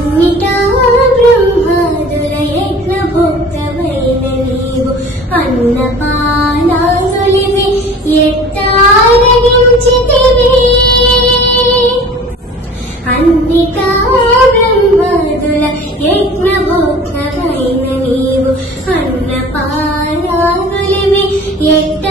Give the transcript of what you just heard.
అన్నిటా బ్రహ్మాదుల యజ్ఞ భోక్తమైన నీవు అన్నపానాదులివి ఎట్టారగించితివి అన్నిటా బ్రహ్మాదుల యజ్ఞ భోక్తమైన నీవు అన్నపానాదులివి ఎట్ట